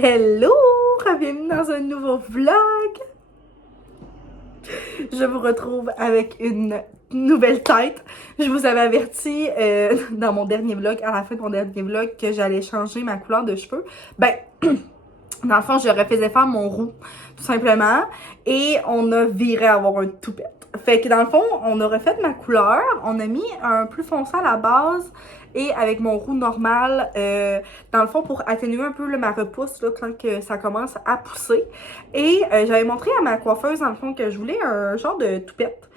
Hello! Bienvenue dans un nouveau vlog! Je vous retrouve avec une nouvelle tête. Je vous avais averti dans mon dernier vlog, à la fin de mon dernier vlog, que j'allais changer ma couleur de cheveux. Ben, dans le fond, je refaisais faire mon roux, tout simplement. Et on a viré à avoir un toupette. Fait que dans le fond, on a refait ma couleur. On a mis un plus foncé à la base. Et avec mon roux normal, dans le fond, pour atténuer un peu là, ma repousse là, quand que ça commence à pousser. Et j'avais montré à ma coiffeuse, dans le fond, que je voulais un genre de toupette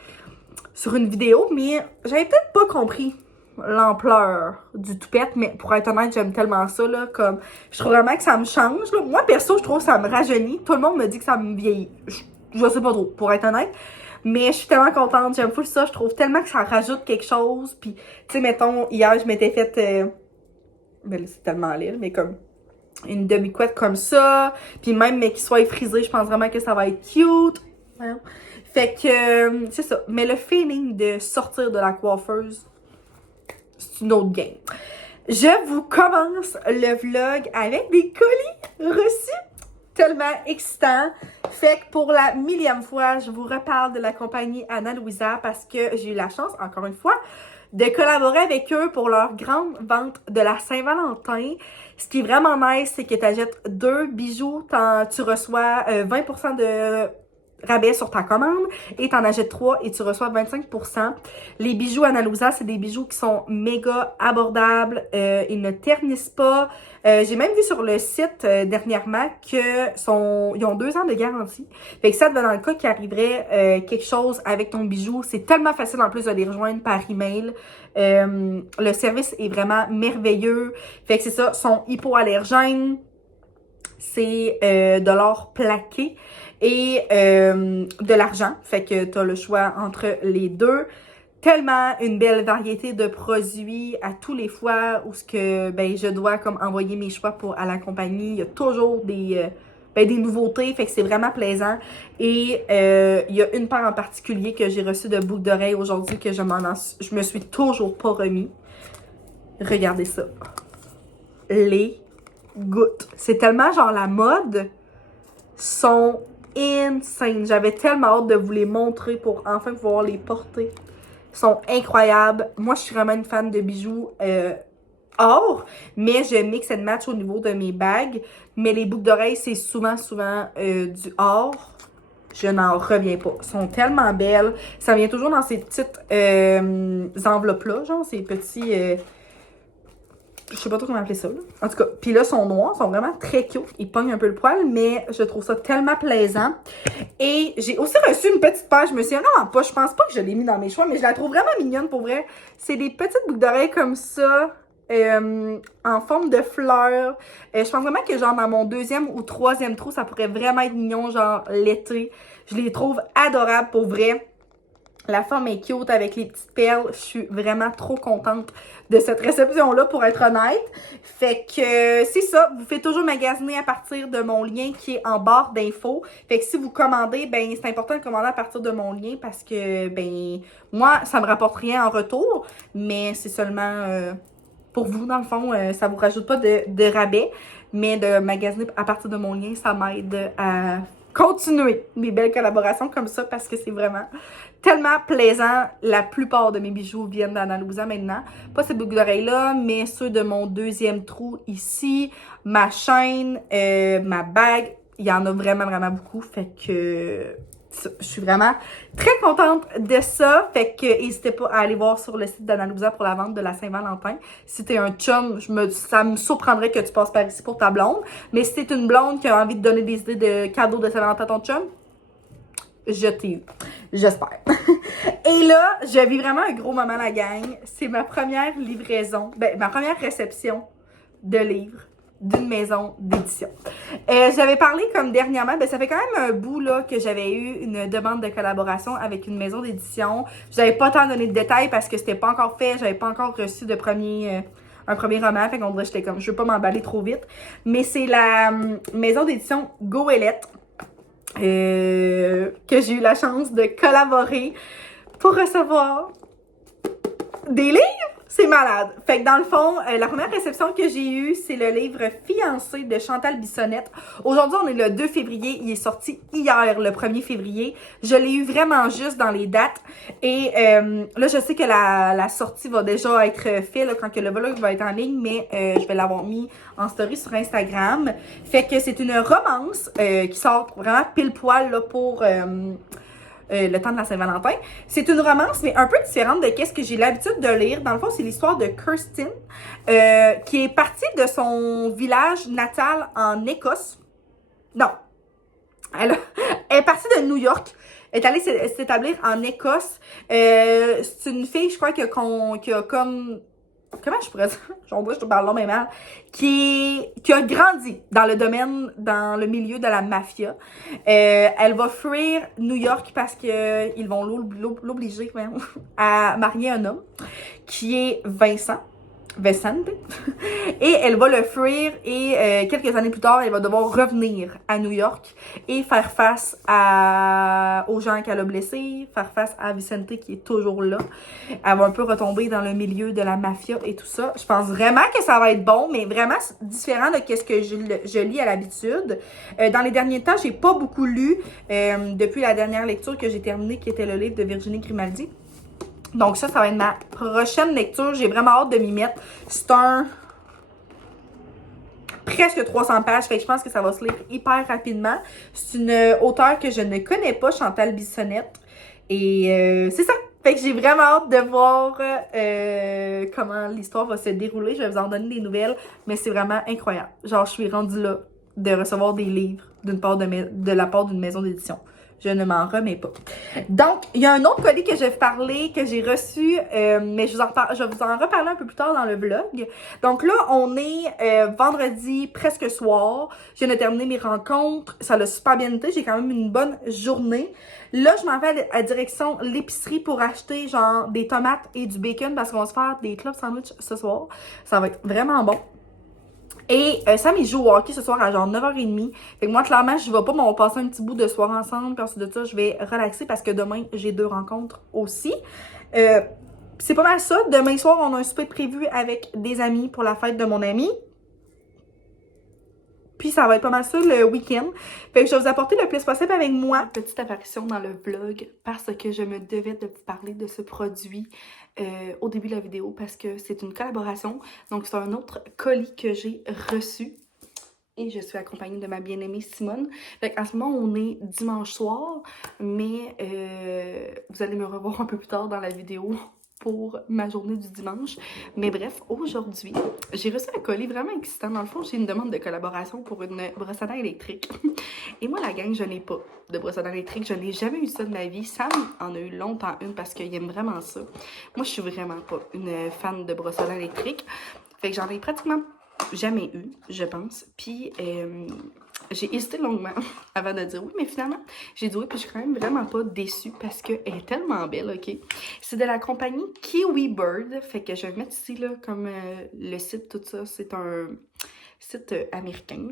sur une vidéo, mais j'avais peut-être pas compris l'ampleur du toupette, mais pour être honnête, j'aime tellement ça, là, comme, je trouve vraiment que ça me change, là. Moi, perso, je trouve que ça me rajeunit. Tout le monde me dit que ça me vieillit. Je sais pas trop, pour être honnête. Mais je suis tellement contente, j'aime full ça, je trouve tellement que ça rajoute quelque chose. Puis, tu sais, mettons, hier, je m'étais faite, ben là, c'est tellement laid, mais comme une demi-couette comme ça. Puis même, mais qu'il soit frisé, je pense vraiment que ça va être cute. Ouais. Fait que, c'est ça. Mais le feeling de sortir de la coiffeuse, c'est une autre game. Je vous commence le vlog avec des colis reçus. Tellement excitant. Fait que pour la millième fois, je vous reparle de la compagnie Ana Luisa parce que j'ai eu la chance, encore une fois, de collaborer avec eux pour leur grande vente de la Saint-Valentin. Ce qui est vraiment nice, c'est que tu achètes 2 bijoux, tu reçois 20% de rabais sur ta commande et t'en achètes 3 et tu reçois 25%. Les bijoux Ana Luisa, c'est des bijoux qui sont méga abordables, ils ne ternissent pas. J'ai même vu sur le site dernièrement ils ont 2 ans de garantie. Fait que ça, dans le cas qu'il arriverait quelque chose avec ton bijou, c'est tellement facile en plus de les rejoindre par email. Le service est vraiment merveilleux. Fait que c'est ça, sont hypoallergènes. C'est de l'or plaqué et de l'argent. Fait que t'as le choix entre les deux. Tellement une belle variété de produits à tous les fois où ce que ben je dois comme envoyer mes choix à la compagnie. Il y a toujours des nouveautés, fait que c'est vraiment plaisant. Et il y a une paire en particulier que j'ai reçue de boucles d'oreilles aujourd'hui que je me suis toujours pas remis. Regardez ça. Les gouttes. C'est tellement genre la mode sont insane. J'avais tellement hâte de vous les montrer pour enfin pouvoir les porter. Ils sont incroyables. Moi, je suis vraiment une fan de bijoux or, mais je mix and match au niveau de mes bagues. Mais les boucles d'oreilles, c'est souvent du or. Je n'en reviens pas. Elles sont tellement belles. Ça vient toujours dans ces petites enveloppes-là, genre ces petits... je sais pas trop comment appeler ça, là. En tout cas, puis là, ils sont noirs, ils sont vraiment très cute. Ils pognent un peu le poil, mais je trouve ça tellement plaisant. Et j'ai aussi reçu une petite paire, je me souviens vraiment pas, je pense pas que je l'ai mis dans mes choix, mais je la trouve vraiment mignonne pour vrai. C'est des petites boucles d'oreilles comme ça, en forme de fleurs. Je pense vraiment que genre dans mon 2e ou 3e trou, ça pourrait vraiment être mignon, genre l'été. Je les trouve adorables pour vrai. La forme est cute avec les petites perles. Je suis vraiment trop contente de cette réception-là, pour être honnête. Fait que c'est ça. Vous faites toujours magasiner à partir de mon lien qui est en barre d'infos. Fait que si vous commandez, ben c'est important de commander à partir de mon lien parce que, ben, moi, ça me rapporte rien en retour. Mais c'est seulement pour vous, dans le fond. Ça vous rajoute pas de rabais. Mais de magasiner à partir de mon lien, ça m'aide à continuer mes belles collaborations comme ça parce que c'est vraiment tellement plaisant. La plupart de mes bijoux viennent d'Ana Luisa maintenant. Pas ces boucles d'oreilles-là, mais ceux de mon 2e trou ici, ma chaîne, ma bague. Il y en a vraiment, vraiment beaucoup. Fait que je suis vraiment très contente de ça. Fait que n'hésitez pas à aller voir sur le site d'Ana Luisa pour la vente de la Saint-Valentin. Si t'es un chum, ça me surprendrait que tu passes par ici pour ta blonde. Mais si t'es une blonde qui a envie de donner des idées de cadeaux de Saint-Valentin à ton chum, je t'ai eu. J'espère. Et là, je vis vraiment un gros moment la gang. C'est ma première livraison, ma première réception de livres d'une maison d'édition. J'avais parlé comme dernièrement, ça fait quand même un bout là que j'avais eu une demande de collaboration avec une maison d'édition. J'avais pas tant donné de détails parce que c'était pas encore fait, j'avais pas encore reçu un premier roman, fait qu'on dirait que j'étais comme, je veux pas m'emballer trop vite. Mais c'est la maison d'édition Goélette que j'ai eu la chance de collaborer pour recevoir des livres. C'est malade. Fait que dans le fond, la première réception que j'ai eue, c'est le livre Fiancé de Chantal Bissonnette. Aujourd'hui, on est le 2 février. Il est sorti hier, le 1er février. Je l'ai eu vraiment juste dans les dates. Et là, je sais que la sortie va déjà être faite là, quand que le vlog va être en ligne, mais je vais l'avoir mis en story sur Instagram. Fait que c'est une romance qui sort vraiment pile poil là, pour... le temps de la Saint-Valentin. C'est une romance, mais un peu différente de qu'est-ce que j'ai l'habitude de lire. Dans le fond, c'est l'histoire de Kirsten, qui est partie de son village natal en Écosse. Non. Elle est partie de New York. Elle est allée s'établir en Écosse. C'est une fille, je crois, qui a comme... Comment je pourrais dire? Je te parle long, mais mal. Qui a grandi dans le domaine, dans le milieu de la mafia. Elle va fuir New York parce que ils vont l'obliger à marier un homme qui est Vincent. Et elle va le fuir et quelques années plus tard, elle va devoir revenir à New York et faire face aux gens qu'elle a blessés, faire face à Vicente qui est toujours là. Elle va un peu retomber dans le milieu de la mafia et tout ça. Je pense vraiment que ça va être bon, mais vraiment différent de ce que je lis à l'habitude. Dans les derniers temps, j'ai pas beaucoup lu depuis la dernière lecture que j'ai terminée, qui était le livre de Virginie Grimaldi. Donc ça va être ma prochaine lecture. J'ai vraiment hâte de m'y mettre. C'est un presque 300 pages, fait que je pense que ça va se lire hyper rapidement. C'est une auteure que je ne connais pas, Chantal Bissonnette. Et c'est ça. Fait que j'ai vraiment hâte de voir comment l'histoire va se dérouler. Je vais vous en donner des nouvelles, mais c'est vraiment incroyable. Genre, je suis rendue là de recevoir des livres de la part d'une maison d'édition. Je ne m'en remets pas. Donc, il y a un autre colis que je vais parler, que j'ai reçu, mais je vais vous en reparler un peu plus tard dans le vlog. Donc là, on est vendredi, presque soir. Je viens de terminer mes rencontres. Ça l'a super bien été. J'ai quand même une bonne journée. Là, je m'en vais à direction l'épicerie pour acheter genre des tomates et du bacon parce qu'on va se faire des club sandwich ce soir. Ça va être vraiment bon. Et Sam, il joue au hockey ce soir à genre 9h30. Fait que moi, clairement, je vais pas, mais on va passer un petit bout de soir ensemble. Puis ensuite de ça, je vais relaxer parce que demain, j'ai 2 rencontres aussi. C'est pas mal ça. Demain soir, on a un souper prévu avec des amis pour la fête de mon ami. Puis ça va être pas mal ça le week-end. Fait que je vais vous apporter le plus possible avec moi. Petite apparition dans le vlog parce que je me devais de vous parler de ce produit au début de la vidéo parce que c'est une collaboration. Donc c'est un autre colis que j'ai reçu. Et je suis accompagnée de ma bien-aimée Simone. Fait qu'en ce moment, on est dimanche soir, mais vous allez me revoir un peu plus tard dans la vidéo pour ma journée du dimanche. Mais bref, aujourd'hui, j'ai reçu un colis vraiment excitant. Dans le fond, j'ai une demande de collaboration pour une brosse à dents électrique. Et moi, la gang, je n'ai pas de brosse à dents électrique. Je n'ai jamais eu ça de ma vie. Sam en a eu longtemps une parce qu'il aime vraiment ça. Moi, je suis vraiment pas une fan de brosse à dents électrique. Fait que j'en ai pratiquement jamais eu, je pense. Puis, j'ai hésité longuement avant de dire oui, mais finalement, j'ai dit oui, puis je suis quand même vraiment pas déçue parce qu'elle est tellement belle, ok? C'est de la compagnie Kiwi Bird, fait que je vais mettre ici, là, comme le site, tout ça, c'est un site américain.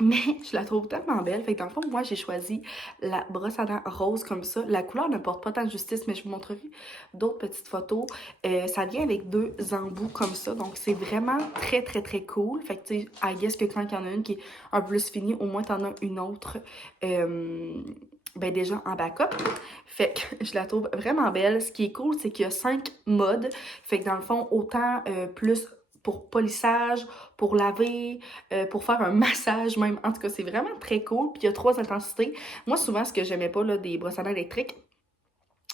Mais je la trouve tellement belle. Fait que dans le fond, moi, j'ai choisi la brosse à dents rose comme ça. La couleur ne porte pas tant de justice, mais je vous montrerai d'autres petites photos. Ça vient avec 2 embouts comme ça. Donc, c'est vraiment très, très, très cool. Fait que, tu sais, I guess que quand il y en a une qui est un peu plus finie, au moins, t'en as une autre ben déjà en backup. Fait que je la trouve vraiment belle. Ce qui est cool, c'est qu'il y a 5 modes. Fait que dans le fond, autant plus pour polissage, pour laver, pour faire un massage même. En tout cas, c'est vraiment très cool. Puis il y a 3 intensités. Moi, souvent, ce que j'aimais pas là, des brosses à dents électriques,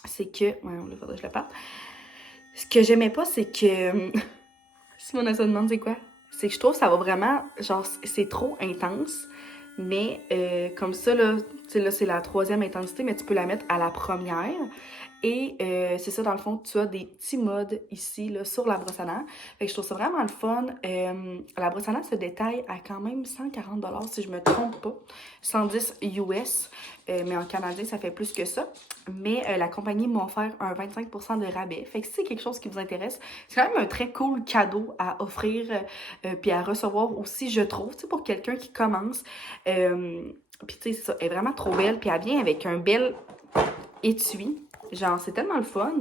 c'est que... Ouais, il faudrait que je le parte. Ce que j'aimais pas, c'est que... Simone se demande c'est quoi? C'est que je trouve que ça va vraiment... Genre, c'est trop intense. Mais comme ça, là, là c'est la 3e intensité, mais tu peux la mettre à la première. Et c'est ça, dans le fond, tu as des petits modes ici, là, sur la brosse à dents. Fait que je trouve ça vraiment le fun. La brosse à dents se détaille à quand même 140 $, si je me trompe pas. 110 US, mais en canadien, ça fait plus que ça. Mais la compagnie m'a offert un 25% de rabais. Fait que si c'est quelque chose qui vous intéresse, c'est quand même un très cool cadeau à offrir puis à recevoir aussi, je trouve, tu sais, pour quelqu'un qui commence. Puis tu sais, ça, elle est vraiment trop belle. Puis elle vient avec un bel étui. Genre, c'est tellement le fun.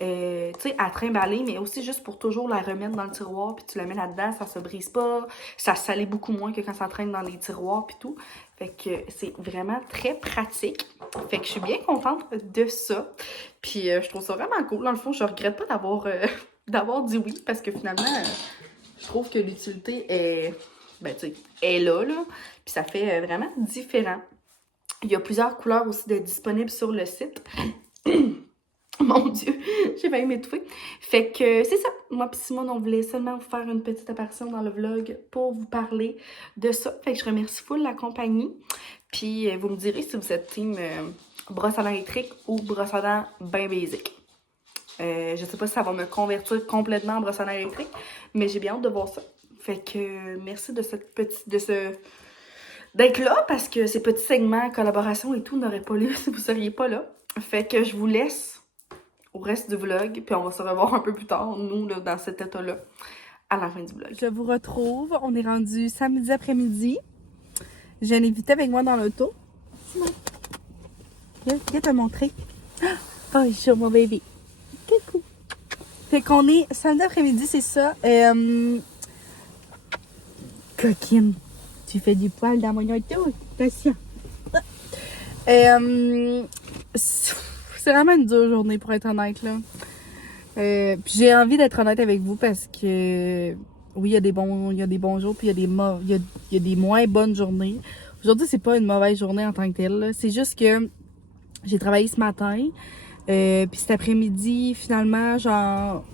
tu sais, à trimballer, mais aussi juste pour toujours la remettre dans le tiroir, puis tu la mets là-dedans, ça se brise pas, ça se salit beaucoup moins que quand ça traîne dans les tiroirs, puis tout. Fait que c'est vraiment très pratique. Fait que je suis bien contente de ça. Puis je trouve ça vraiment cool. Dans le fond, je regrette pas d'avoir dit oui, parce que finalement, je trouve que l'utilité est, ben, tu sais, est là. Puis ça fait vraiment différent. Il y a plusieurs couleurs aussi disponibles sur le site. Mon Dieu, j'ai failli m'étouffer. Fait que c'est ça. Moi pis Simone, on voulait seulement vous faire une petite apparition dans le vlog pour vous parler de ça. Fait que je remercie full la compagnie. Puis vous me direz si vous êtes team brosse à dents électrique ou brosse à dents bien basic. Je sais pas si ça va me convertir complètement en brosse à dents électrique, mais j'ai bien hâte de voir ça. Fait que merci de d'être là, parce que ces petits segments, collaboration et tout n'auraient pas lieu si vous seriez pas là. Fait que je vous laisse au reste du vlog, puis on va se revoir un peu plus tard, nous, là, dans cet état-là, à la fin du vlog. Je vous retrouve, on est rendu samedi après-midi. J'ai un invité avec moi dans l'auto. Simon, viens te montrer. Oh, je suis mon bébé. Coucou. Fait qu'on est samedi après-midi, c'est ça. Coquine, tu fais du poil dans mon auto, patient. C'est vraiment une dure journée pour être honnête là. Puis j'ai envie d'être honnête avec vous parce que oui, il y a des bons jours, puis il y a des moins bonnes journées. Aujourd'hui, c'est pas une mauvaise journée en tant que telle. C'est juste que j'ai travaillé ce matin, puis cet après-midi, finalement, genre,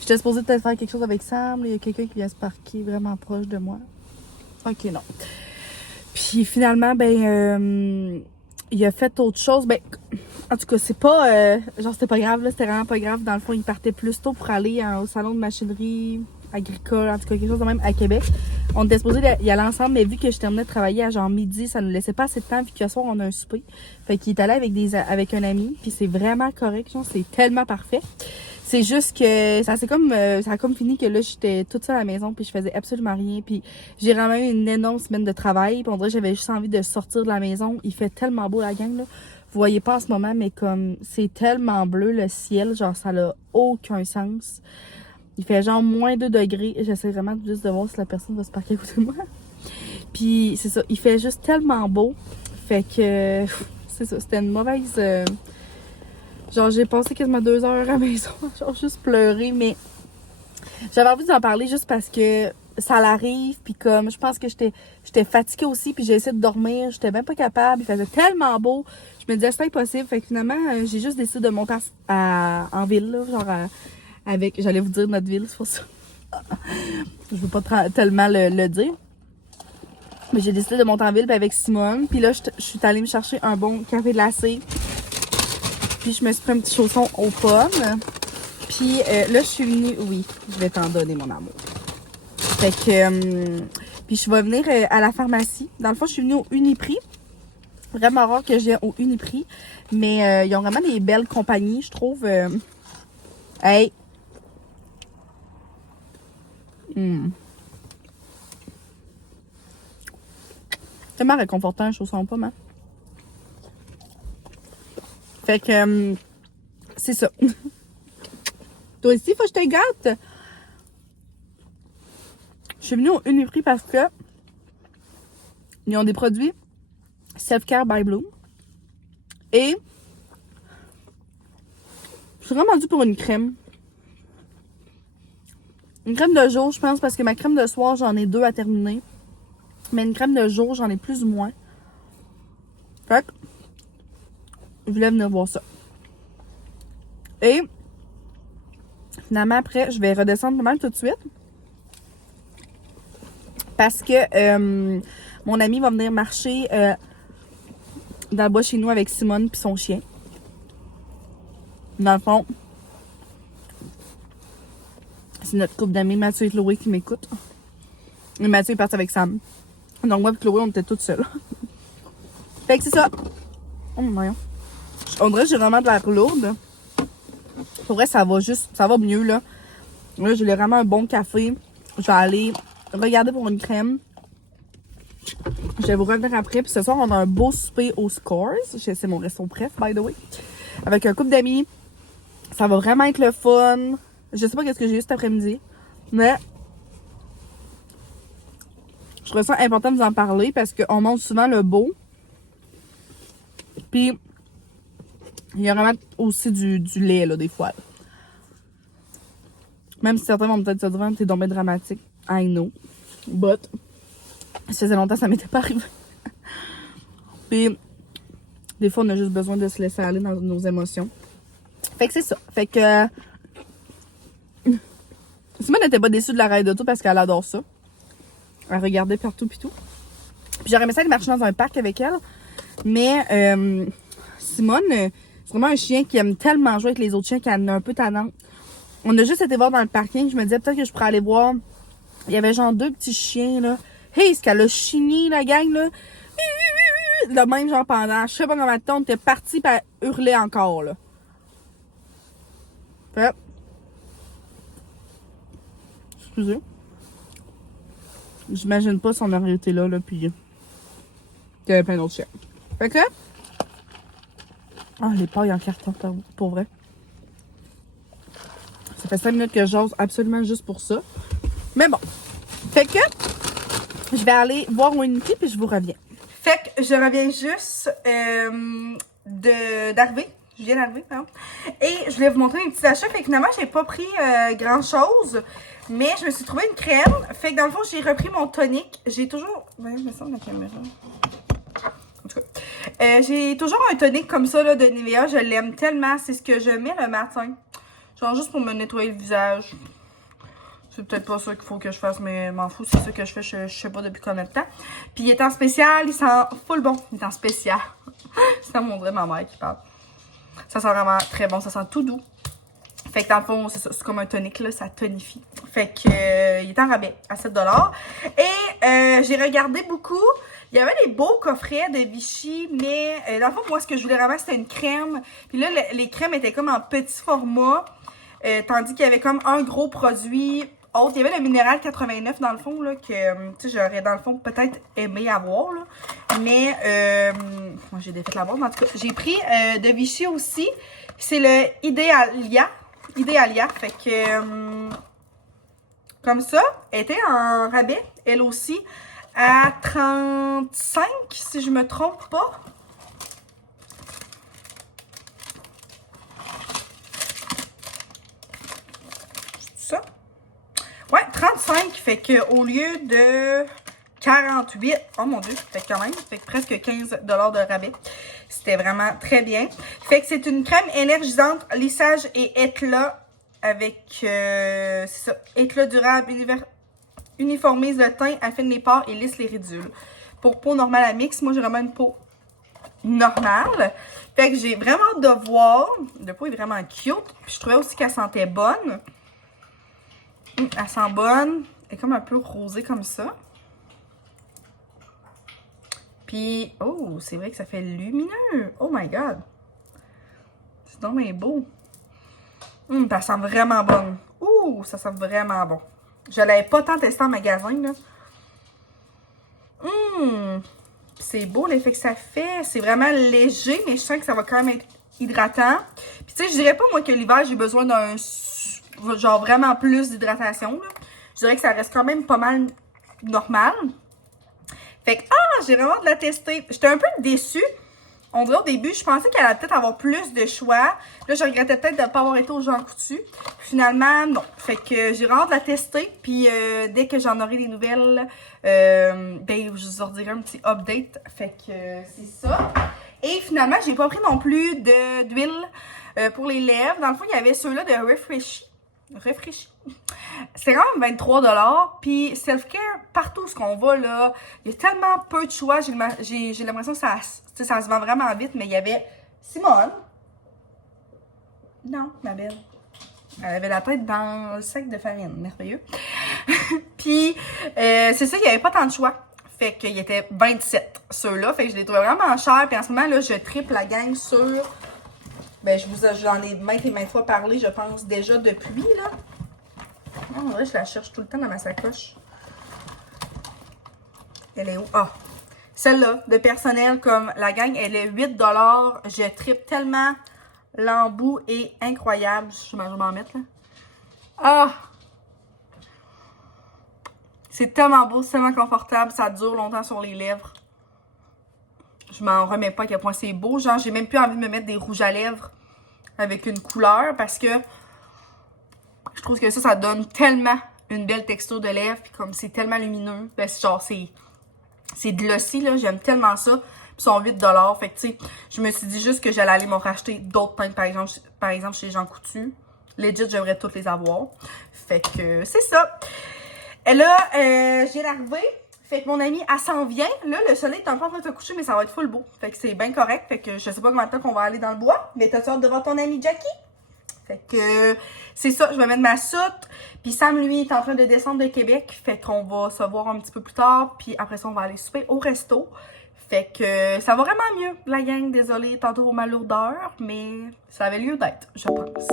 j'étais supposée peut-être faire quelque chose avec Sam. Il y a quelqu'un qui vient se parquer vraiment proche de moi. Ok, non. Puis finalement, ben, il a fait autre chose. Ben, en tout cas, c'est pas... genre, c'était pas grave, là. C'était vraiment pas grave. Dans le fond, il partait plus tôt pour aller au salon de machinerie agricole, en tout cas, quelque chose de même à Québec. On était supposés y aller ensemble, mais vu que je terminais de travailler à genre midi, ça nous laissait pas assez de temps, vu que ce soir, on a un souper. Fait qu'il est allé avec un ami, puis c'est vraiment correct, genre, c'est tellement parfait. C'est juste que ça a comme fini que là, j'étais toute seule à la maison, puis je faisais absolument rien, puis j'ai vraiment eu une énorme semaine de travail, puis on dirait que j'avais juste envie de sortir de la maison. Il fait tellement beau, la gang, là. Vous voyez pas en ce moment, mais comme c'est tellement bleu le ciel, genre ça n'a aucun sens. Il fait genre moins 2 degrés. J'essaie vraiment juste de voir si la personne va se parquer à côté de moi. Puis c'est ça, il fait juste tellement beau. Fait que c'est ça, c'était une mauvaise... genre j'ai passé quasiment 2 heures à la maison, genre juste pleurer, mais j'avais envie d'en parler juste parce que ça l'arrive, puis comme je pense que j'étais fatiguée aussi, puis j'ai essayé de dormir, j'étais même pas capable, il faisait tellement beau, je me disais c'est impossible, fait que finalement j'ai juste décidé de monter en ville, là, genre avec, j'allais vous dire notre ville, c'est pour ça. Je veux pas tellement le dire. Mais j'ai décidé de monter en ville avec Simone. Puis là, je suis allée me chercher un bon café glacé. Puis je me suis pris un petit chausson aux pommes. Puis là, je suis venue... Oui, je vais t'en donner, mon amour. Fait que... puis je vais venir à la pharmacie. Dans le fond, je suis venue au Uniprix. Vraiment rare que je vienne au Uniprix. Mais ils ont vraiment des belles compagnies, je trouve. Hey! Tellement réconfortant, un chausson aux pommes, hein? Fait que... c'est ça. Toi aussi, faut que je te gâte. Je suis venue au Uniprix parce que ils ont des produits Self Care by Bloom. Et je suis vraiment due pour une crème. Une crème de jour, je pense, parce que ma crème de soir, j'en ai 2 à terminer. Mais une crème de jour, j'en ai plus ou moins. Fait que je voulais venir voir ça. Et finalement, après, je vais redescendre pas mal tout de suite. Parce que mon ami va venir marcher dans le bois chez nous avec Simone puis son chien. Dans le fond, c'est notre couple d'amis, Mathieu et Chloé, qui m'écoutent. Et Mathieu est parti avec Sam. Donc moi et Chloé, on était toutes seules. Fait que c'est ça. Oh mon Dieu. On dirait que j'ai vraiment de l'air lourde. Pour vrai, ça va mieux là. Là, j'ai vraiment un bon café. Je vais aller regarder pour une crème. Je vais vous revenir après. Puis ce soir, on a un beau souper au Scores. C'est mon resto préf, by the way. Avec un couple d'amis. Ça va vraiment être le fun. Je sais pas qu'est-ce que j'ai eu cet après-midi, mais je trouve ça important de vous en parler parce qu'on montre souvent le beau. Puis, il y a vraiment aussi du lait, là, des fois. Là. Même si certains vont peut-être se dire, t'es donc bien dramatique. I know. But, ça faisait longtemps que ça m'était pas arrivé. Puis, des fois, on a juste besoin de se laisser aller dans nos émotions. Fait que c'est ça. Fait que... Simone n'était pas déçue de la ride d'auto parce qu'elle adore ça. Elle regardait partout pis tout. Puis j'aurais aimé ça aller marcher dans un parc avec elle. Mais Simone, c'est vraiment un chien qui aime tellement jouer avec les autres chiens qu'elle est un peu tannante. On a juste été voir dans le parking. Je me disais peut-être que je pourrais aller voir. Il y avait genre 2 petits chiens, là. Hey, ce qu'elle a chigné, la gang, là. Le même genre pendant, je sais pas combien de temps, on était parti pis elle hurlait encore, là. Fait. Excusez. J'imagine pas si on aurait été là, puis qu'il y avait plein d'autres chiens. Fait que... Ah, les pailles en carton, pour vrai. Ça fait 5 minutes que j'ose absolument juste pour ça. Mais bon. Fait que... Je vais aller voir Winnie puis je vous reviens. Fait que je reviens juste d'arriver. Je viens d'arriver, pardon. Et je voulais vous montrer mes petits achats. Fait que finalement, j'ai pas pris grand chose. Mais je me suis trouvé une crème. Fait que dans le fond, j'ai repris mon tonique. J'ai toujours... Ouais, je me sens de la caméra. En tout cas. J'ai toujours un tonique comme ça là, de Nivea. Je l'aime tellement. C'est ce que je mets le matin. Genre juste pour me nettoyer le visage. C'est peut-être pas ça qu'il faut que je fasse, mais m'en fous. C'est ça que je fais, je sais pas depuis combien de temps. Puis il est en spécial, il sent full bon. Il est en spécial. Ça on dirait ma mère qui parle. Ça sent vraiment très bon, ça sent tout doux. Fait que dans le fond, c'est ça, c'est comme un tonique, là, ça tonifie. Fait que il est en rabais à 7 $. Et j'ai regardé beaucoup. Il y avait des beaux coffrets de Vichy, mais dans le fond, moi, ce que je voulais vraiment, c'était une crème. Puis là, les crèmes étaient comme en petit format. Tandis qu'il y avait comme un gros produit autre. Il y avait le Minéral 89 dans le fond, là, que tu sais, j'aurais dans le fond peut-être aimé avoir, là. Mais, moi j'ai défait la boîte, mais en tout cas, j'ai pris de Vichy aussi. C'est le Idéalia. Idéalia, fait que, comme ça, elle était en rabais, elle aussi, à 35, si je me trompe pas. Ça? Ouais, 35, fait que au lieu de 48, oh mon dieu, fait quand même, fait que presque 15 $ de rabais. C'était vraiment très bien. Fait que c'est une crème énergisante, lissage et éclat avec, c'est ça, éclat durable, uniformise le teint, affine les pores et lisse les ridules. Pour peau normale à mix, moi j'ai vraiment une peau normale. Fait que j'ai vraiment hâte de voir. La peau est vraiment cute. Puis je trouvais aussi qu'elle sentait bonne. Elle sent bonne. Elle est comme un peu rosée comme ça. Puis, oh, c'est vrai que ça fait lumineux. Oh my god. C'est donc bien beau. Ça sent vraiment bonne. Ouh, ça sent vraiment bon. Je l'avais pas tant testé en magasin, là. C'est beau l'effet que ça fait. C'est vraiment léger, mais je sens que ça va quand même être hydratant. Puis tu sais, je dirais pas, moi, que l'hiver, j'ai besoin d'un... genre vraiment plus d'hydratation, là. Je dirais que ça reste quand même pas mal normal. Fait que, j'ai vraiment hâte de la tester. J'étais un peu déçue. On dirait au début, je pensais qu'elle allait peut-être avoir plus de choix. Là, je regrettais peut-être de ne pas avoir été au Jean Coutu. Finalement, non. Fait que j'ai vraiment hâte de la tester. Puis dès que j'en aurai des nouvelles, ben, je vous en dirai un petit update. Fait que c'est ça. Et finalement, j'ai pas pris non plus d'huile pour les lèvres. Dans le fond, il y avait ceux-là de Refresh. C'est quand même 23 $. Puis self-care, partout où on va, là, il y a tellement peu de choix. J'ai l'impression que ça se vend vraiment vite. Mais il y avait Simone. Non, ma belle. Elle avait la tête dans le sac de farine. Merveilleux. Puis, c'est ça, il n'y avait pas tant de choix. Fait qu'il était 27, ceux-là. Fait que je les trouvais vraiment chers. Puis en ce moment, là, je triple la gang sur... Ben, j'en ai maintes et maintes fois parlé, je pense, déjà depuis, là. En vrai, je la cherche tout le temps dans ma sacoche. Elle est où? Ah! Celle-là, de personnel, comme la gang, elle est 8 $. Je tripe tellement L'embout est incroyable. Je vais m'en mettre, là. Ah! C'est tellement beau, c'est tellement confortable. Ça dure longtemps sur les lèvres. Je m'en remets pas à quel point c'est beau. Genre, j'ai même plus envie de me mettre des rouges à lèvres avec une couleur parce que je trouve que ça donne tellement une belle texture de lèvres. Puis comme c'est tellement lumineux, ben genre c'est glossy, là. J'aime tellement ça. Puis ils sont 8$. Fait que tu sais, je me suis dit juste que j'allais aller m'en racheter d'autres teintes, par exemple chez Jean Coutu. Legit, j'aimerais toutes les avoir. Fait que c'est ça. Et là, j'ai l'arrivée. Fait que mon amie, elle s'en vient. Là, le soleil est encore en train de se coucher, mais ça va être full beau. Fait que c'est bien correct. Fait que je sais pas combien de temps qu'on va aller dans le bois. Mais t'as hâte de voir ton amie Jackie? Fait que c'est ça, je vais mettre ma soute. Puis Sam, lui, est en train de descendre de Québec. Fait qu'on va se voir un petit peu plus tard. Puis après ça, on va aller souper au resto. Fait que ça va vraiment mieux, la gang. Désolée tantôt pour ma lourdeur, mais ça avait lieu d'être, je pense.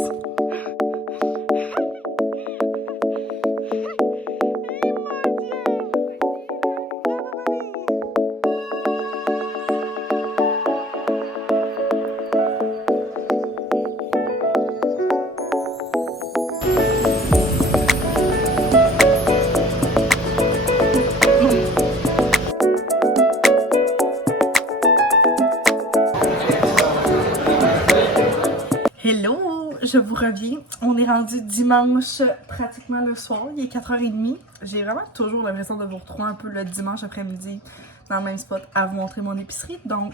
Hello, je vous reviens. On est rendu dimanche, pratiquement le soir. Il est 4h30. J'ai vraiment toujours l'impression de vous retrouver un peu le dimanche après-midi dans le même spot à vous montrer mon épicerie. Donc,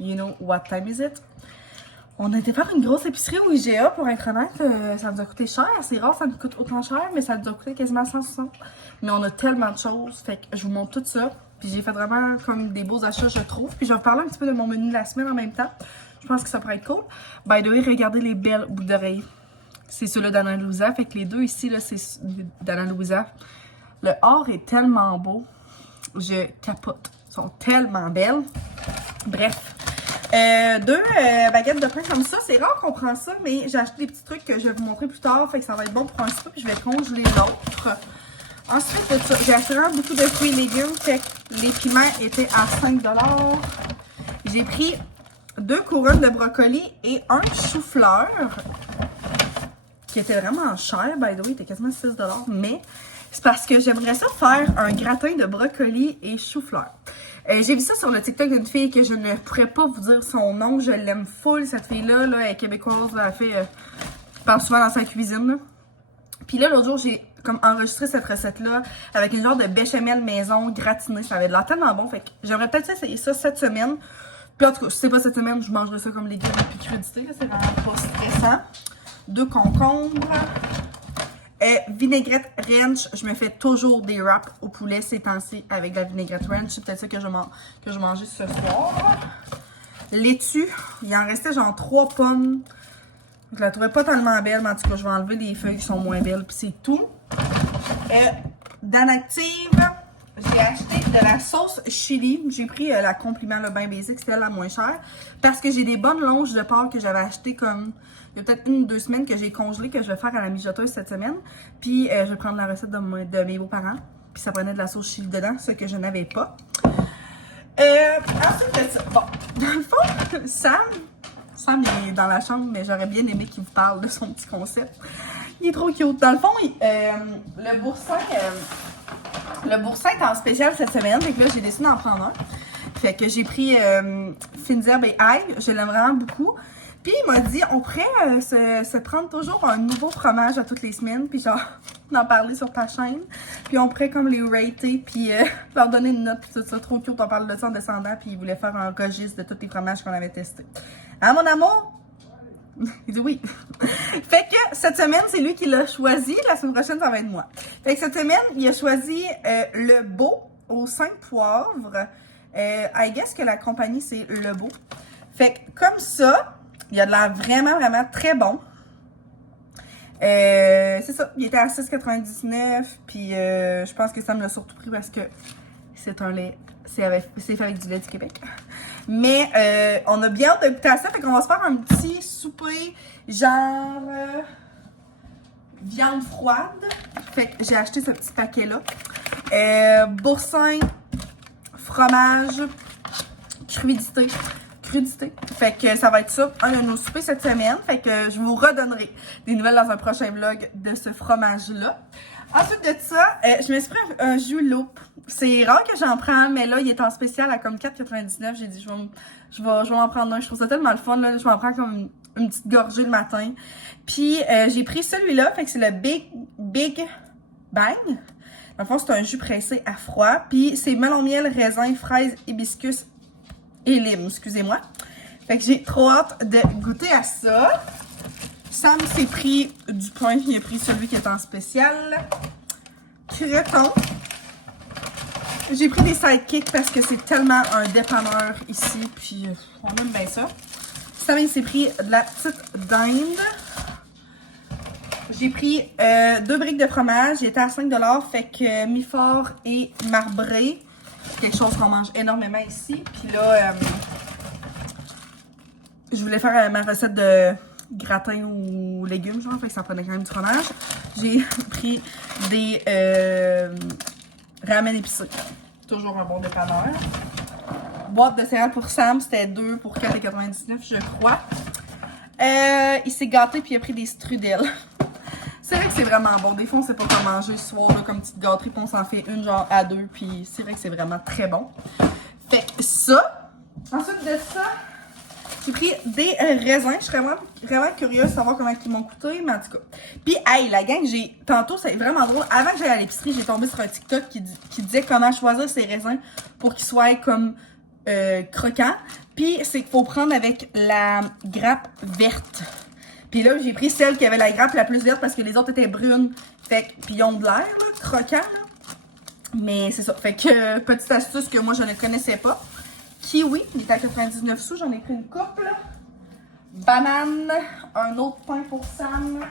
you know what time is it? On a été faire une grosse épicerie au IGA, pour être honnête. Ça nous a coûté cher. C'est rare, ça nous coûte autant cher, mais ça nous a coûté quasiment 160. Mais on a tellement de choses, fait que je vous montre tout ça. Puis j'ai fait vraiment comme des beaux achats, je trouve. Puis je vais vous parler un petit peu de mon menu de la semaine en même temps. Je pense que ça pourrait être cool. By the way, regardez les belles boucles d'oreilles. C'est ceux-là d'Anna Louisa. Fait que les deux ici, là, c'est d'Anna Louisa. Le or est tellement beau. Je capote. Ils sont tellement belles. Bref. Deux baguettes de pain comme ça. C'est rare qu'on prend ça, mais j'ai acheté des petits trucs que je vais vous montrer plus tard. Fait que ça va être bon pour un souper. Puis je vais congeler l'autre. Ensuite de ça, j'ai acheté vraiment beaucoup de fruits et légumes. Fait que les piments étaient à 5$. J'ai pris 2 couronnes de brocoli et un chou-fleur qui était vraiment cher, by the way, il était quasiment 6$, mais c'est parce que j'aimerais ça faire un gratin de brocoli et chou-fleur. J'ai vu ça sur le TikTok d'une fille que je ne pourrais pas vous dire son nom, je l'aime full, cette fille-là, là, elle est québécoise, elle fait, elle parle souvent dans sa cuisine, là. Puis là, l'autre jour, j'ai comme enregistré cette recette-là avec une genre de béchamel maison gratinée, ça avait l'air tellement bon, fait que j'aimerais peut-être essayer ça cette semaine. Puis en tout cas, je sais pas cette semaine, je mangerai ça comme légumes et puis crudité, c'est vraiment pas stressant. 2 concombres. Vinaigrette ranch, je me fais toujours des wraps au poulet ces temps-ci avec de la vinaigrette ranch. C'est peut-être ça que je vais manger ce soir. Laitue, il en restait genre 3 pommes. Je la trouvais pas tellement belle, mais en tout cas, je vais enlever les feuilles qui sont moins belles, puis c'est tout. D'Anactive, j'ai acheté de la sauce chili. J'ai pris la Compliment, le bain basic, c'était la moins chère. Parce que j'ai des bonnes longes de porc que j'avais achetées comme il y a peut-être 1 ou 2 semaines que j'ai congelé, que je vais faire à la mijoteuse cette semaine. Puis je vais prendre la recette de mes beaux-parents. Puis ça prenait de la sauce chili dedans, ce que je n'avais pas. Ensuite de ça, bon, dans le fond, Sam il est dans la chambre, mais j'aurais bien aimé qu'il vous parle de son petit concept. Il est trop cute. Dans le fond, le boursin est en spécial cette semaine. Fait que là, j'ai décidé d'en prendre un. Fait que j'ai pris fines herbes et ail. Je l'aime vraiment beaucoup. Puis il m'a dit, on pourrait se prendre toujours un nouveau fromage à toutes les semaines. Puis genre, d'en parler sur ta chaîne. Puis on pourrait comme les rater. Puis leur donner une note. Puis tout ça, trop cute. On parle de ça en descendant. Puis il voulait faire un registre de tous les fromages qu'on avait testés. Hein, mon amour? Il dit oui. Fait que cette semaine, c'est lui qui l'a choisi. La semaine prochaine, ça va être moi. Fait que cette semaine, il a choisi le Beau aux 5 poivres. I guess que la compagnie, c'est Le Beau. Fait que comme ça, il a de l'air vraiment, vraiment très bon. C'est ça. Il était à 6,99$. Puis je pense que ça me l'a surtout pris parce que c'est un lait. C'est fait avec du lait du Québec. Mais on a bien hâte de goûter à ça. Fait qu'on va se faire un petit souper genre viande froide. Fait que j'ai acheté ce petit paquet-là. Boursin, fromage, crudité. crudité. Fait que ça va être ça, un de nos soupers cette semaine. Fait que je vous redonnerai des nouvelles dans un prochain vlog de ce fromage-là. Ensuite de ça, je me suis pris un jus Loop. C'est rare que j'en prends, mais là, il est en spécial à comme 4,99. J'ai dit, je vais en prendre un. Je trouve ça tellement le fun, là. Je vais en prendre comme une petite gorgée le matin. Puis, j'ai pris celui-là. Fait que c'est le Big Bang. Dans le fond, c'est un jus pressé à froid. Puis, c'est melon miel, raisin, fraise, hibiscus et lime. Excusez-moi. Fait que j'ai trop hâte de goûter à ça. Sam s'est pris du pain, il a pris celui qui est en spécial. Creton. J'ai pris des sidekicks parce que c'est tellement un dépanneur ici, puis on aime bien ça. Sam s'est pris de la petite dinde. J'ai pris 2 briques de fromage, il était à 5 $, fait que mi-fort et marbré. Quelque chose qu'on mange énormément ici. Puis là, je voulais faire ma recette de gratin ou légumes, genre, fait que ça prenait quand même du fromage. J'ai pris des ramen épicés. Toujours un bon dépanneur. Boîte de céréales pour Sam, c'était 2 pour 4,99 je crois. Il s'est gâté puis il a pris des strudels. C'est vrai que c'est vraiment bon. Des fois, on sait pas quoi manger ce soir, là, comme petite gâterie, puis on s'en fait une genre à 2, puis c'est vrai que c'est vraiment très bon. Fait que ça. Ensuite de ça, j'ai pris des raisins. Je suis vraiment curieuse de savoir comment ils m'ont coûté, mais en tout cas. Puis, hey, la gang, tantôt, c'est vraiment drôle. Avant que j'aille à l'épicerie, j'ai tombé sur un TikTok qui disait comment choisir ses raisins pour qu'ils soient comme croquants. Puis, c'est qu'il faut prendre avec la grappe verte. Puis là, j'ai pris celle qui avait la grappe la plus verte parce que les autres étaient brunes. Fait que, puis ils ont de l'air, là, croquants, là. Mais c'est ça. Fait que, petite astuce que moi, je ne connaissais pas. Kiwi, il est à 99 sous, j'en ai pris une couple. Banane, un autre pain pour Sam.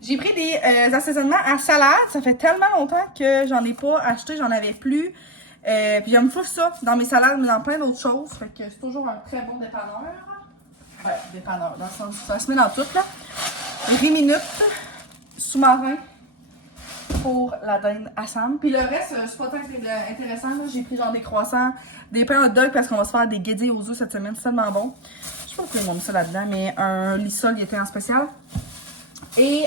J'ai pris des assaisonnements à salade. Ça fait tellement longtemps que j'en ai pas acheté, j'en avais plus. Puis j'aime fou ça dans mes salades, mais dans plein d'autres choses. Fait que c'est toujours un très bon dépanneur. Ouais, dépanneur, dans le sens, ça se met dans tout, là. Riminute, sous-marin pour la dinde à Sam. Puis le reste, c'est pas tant intéressant, là. J'ai pris genre des croissants, des pains hot dog parce qu'on va se faire des guédilles aux œufs cette semaine. C'est tellement bon. Je sais pas pourquoi ils m'ont mis ça là-dedans, mais un lissol, il était en spécial. Et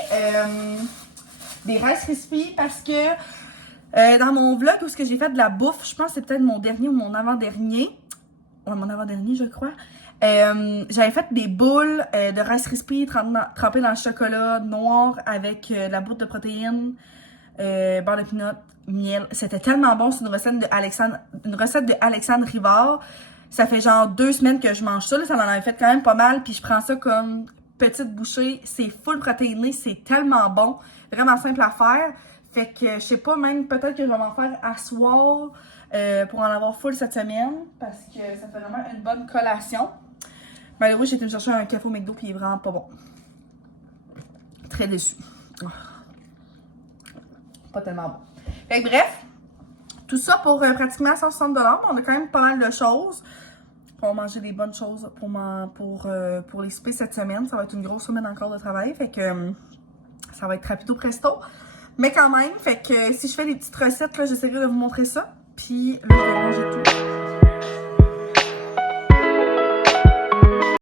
des Rice Krispies parce que dans mon vlog où j'ai fait de la bouffe, je pense que c'est peut-être mon dernier ou mon avant-dernier. Ouais, mon avant-dernier, je crois. J'avais fait des boules de Rice Krispies trempées dans le chocolat noir avec de la boule de protéines, beurre de pinot, miel. C'était tellement bon. C'est une recette de Alexandre Rivard. Ça fait genre 2 semaines que je mange ça. Là, ça m'en avait fait quand même pas mal. Puis je prends ça comme petite bouchée. C'est full protéiné. C'est tellement bon. Vraiment simple à faire. Fait que je sais pas, même peut-être que je vais m'en faire à soir pour en avoir full cette semaine. Parce que ça fait vraiment une bonne collation. Malheureusement, j'ai été me chercher un café au McDo puis il est vraiment pas bon. Très déçu. Pas tellement bon. Fait que bref, tout ça pour pratiquement 160 $. Mais on a quand même pas mal de choses. On va manger des bonnes choses pour les soupers cette semaine. Ça va être une grosse semaine encore de travail. Fait que ça va être rapido presto. Mais quand même, fait que si je fais des petites recettes, là, j'essaierai de vous montrer ça. Puis là, je vais manger tout.